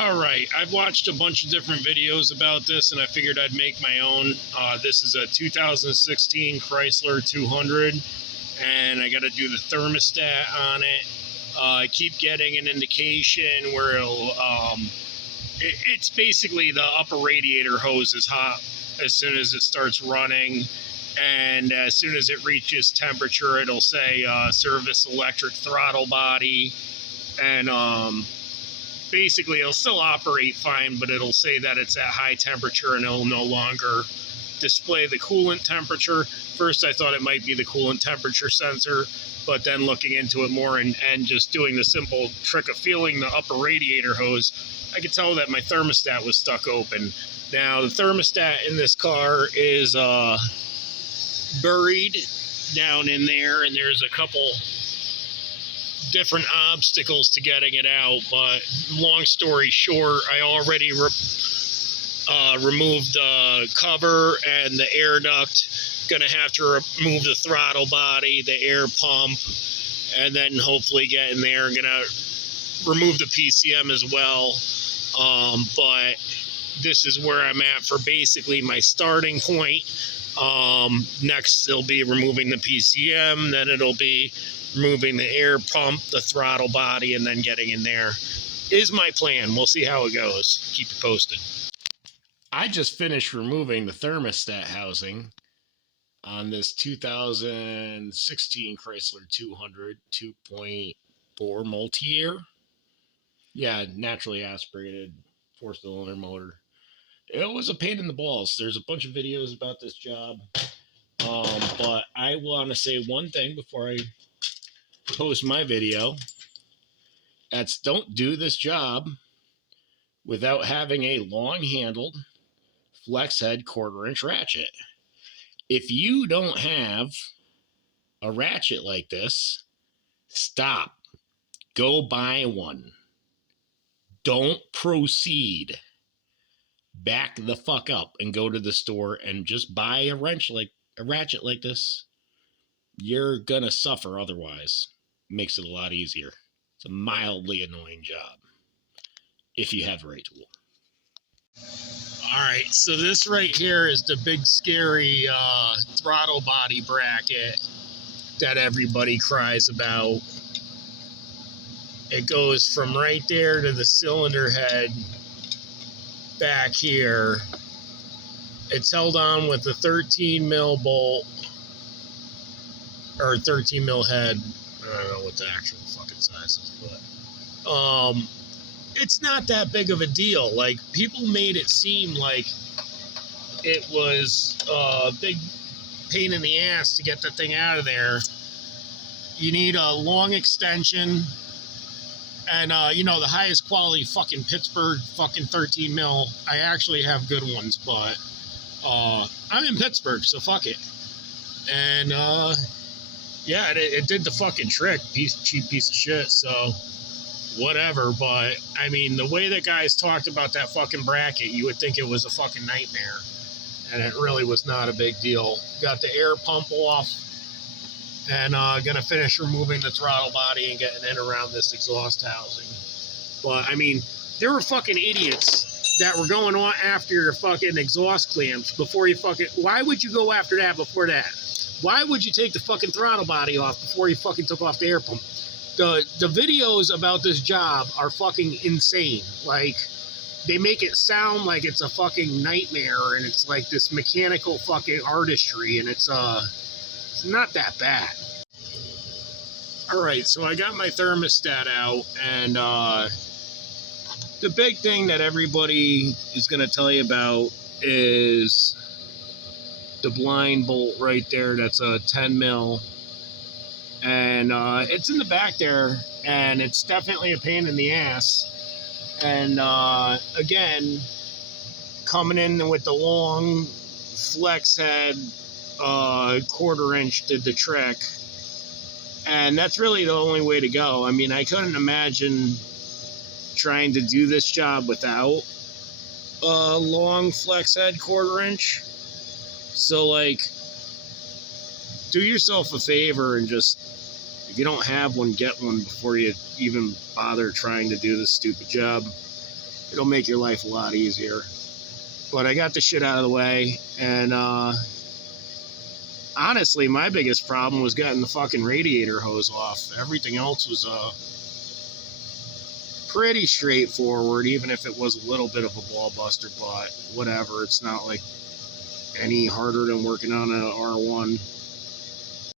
Alright, I've watched a bunch of different videos about this and I figured I'd make my own. This is a 2016 Chrysler 200 and I got to do the thermostat on it. I keep getting an indication where it's basically the upper radiator hose is hot as soon as it starts running, and as soon as it reaches temperature it'll say service electric throttle body, and basically it'll still operate fine, but it'll say that it's at high temperature and it'll no longer display the coolant temperature. First I thought it might be the coolant temperature sensor, but then looking into it more and just doing the simple trick of feeling the upper radiator hose, I could tell that my thermostat was stuck open. Now the thermostat in this car is buried down in there, and there's a couple different obstacles to getting it out, but long story short, I already removed the cover and the air duct. Gonna have to remove the throttle body, the air pump, and then hopefully get in there. I'm gonna remove the PCM as well, but this is where I'm at for basically my starting point. Next it'll be removing the PCM, then it'll be removing the air pump, the throttle body, and then getting in there is my plan. We'll see how it goes. Keep you posted. I just finished removing the thermostat housing on this 2016 Chrysler 200 2.4 multi-air. Yeah, naturally aspirated 4-cylinder motor. It was a pain in the balls. There's a bunch of videos about this job. But I want to say one thing before I post my video. That's, don't do this job without having a long-handled flex head 1/4-inch ratchet. If you don't have a ratchet like this, stop. Go buy one. Don't proceed. Back the fuck up and go to the store and just buy a ratchet like this. You're gonna suffer otherwise. Makes it a lot easier. It's a mildly annoying job if you have the right tool. Alright, so this right here is the big scary throttle body bracket that everybody cries about. It goes from right there to the cylinder head back here. It's held on with a 13 mil bolt, or 13 mil head. I don't know what the actual fucking size is, but it's not that big of a deal. Like, people made it seem like it was a big pain in the ass to get the thing out of there. You need a long extension, and you know, the highest quality fucking Pittsburgh fucking 13 mil. I actually have good ones, but I'm in Pittsburgh, so fuck it. And yeah, it did the fucking trick. Cheap piece of shit, so whatever. But I mean, the way that guys talked about that fucking bracket, you would think it was a fucking nightmare, and it really was not a big deal. Got the air pump off, and gonna finish removing the throttle body and getting in around this exhaust housing. But I mean, there were fucking idiots that were going on after your fucking exhaust clamps before you fucking... Why would you go after that before that? Why would you take the fucking throttle body off before you fucking took off the air pump? The videos about this job are fucking insane. Like, they make it sound like it's a fucking nightmare and it's like this mechanical fucking artistry, and it's not that bad. Alright, so I got my thermostat out, and the big thing that everybody is going to tell you about is the blind bolt right there. That's a 10 mil. And it's in the back there, and it's definitely a pain in the ass. And again, coming in with the long flex head 1/4-inch did the trick. And that's really the only way to go. I mean, I couldn't imagine trying to do this job without a long flex head 1/4-inch. So, like, do yourself a favor and just, if you don't have one, get one before you even bother trying to do this stupid job. It'll make your life a lot easier. But I got the shit out of the way, and honestly, my biggest problem was getting the fucking radiator hose off. Everything else was pretty straightforward, even if it was a little bit of a ball buster, but whatever. It's not like any harder than working on an R1.